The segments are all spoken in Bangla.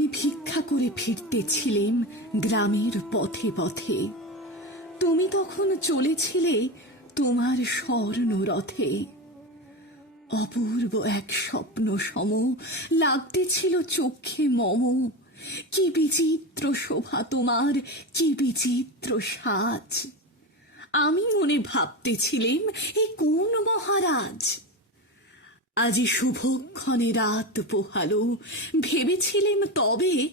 আমি ভিক্ষা করে ফিরতেছিলাম গ্রামের পথে পথে। তুমি তখন চলেছিলে তোমার স্বর্ণরথে। অপূর্ব এক স্বপ্ন সম লাগতেছিল চোখে মম। কি বিচিত্র শোভা তোমার, কি বিচিত্র সাজ। আমি মনে ভাবতেছিলাম এ কোন মহারাজ। আজি শুভক্ষণে রাত পোহালো, ভেবেছিলাম তবে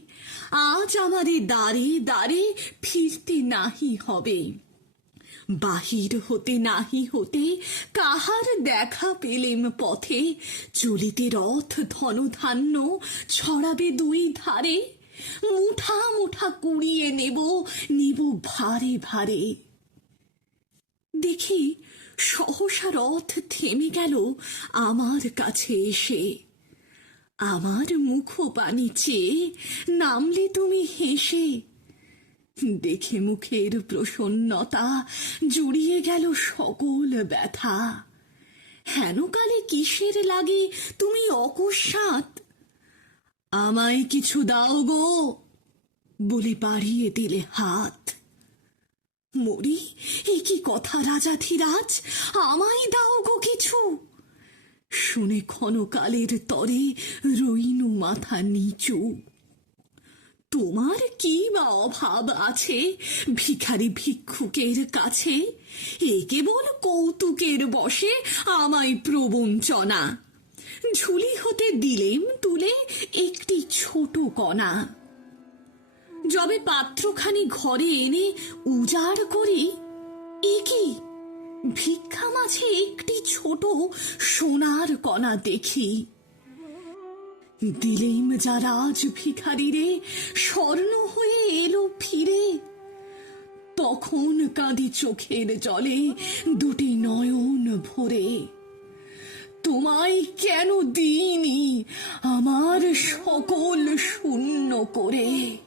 আজ আমারে দ্বারে দ্বারে ফিরতে নাহি হবে। বাহির হতে নাহি হতে কাহার দেখা পেলেম পথে। চলিতে রথ ধনধান্য ছড়াবে দুই ধারে। মুঠা মুঠা কুড়িয়ে নেব, নেব ভারে ভারে। দেখি সহসা রথ থেমে গেল আমার কাছে এসে। আমার মুখ পানে চেয়ে নামলে তুমি হেসে। দেখে মুখের প্রসন্নতা জুড়িয়ে গেল সকল ব্যথা। হেনকালে কিসের লাগে তুমি অকস্মাৎ? আমায় কিছু দাও গো বলে বাড়িয়ে দিলে হাত। মরি, এ কি কথা রাজাধিরাজ, আমায় দাও গো কিছু? শুনে ক্ষণকালের তরে রইনু মাথা নিচু। তোমার কি বা অভাব আছে ভিখারি ভিক্ষুকের কাছে? এ কেবল কৌতুকের বশে আমায় প্রবঞ্চনা। ঝুলি হতে দিলেম তুলে একটি ছোট কণা। যবে পাত্রখানি ঘরে এনে উজাড় করি, এ কি ভিক্ষা মাঝে একটি ছোট সোনার কণা দেখি। দিলেম যা রাজ ভিখারিরে, স্বর্ণ হয়ে এলো ফিরে। তখন কাঁদি চোখের জলে দুটি নয়ন ভরে। তোমায় কেন দিইনি আমার সকল শূন্য করে?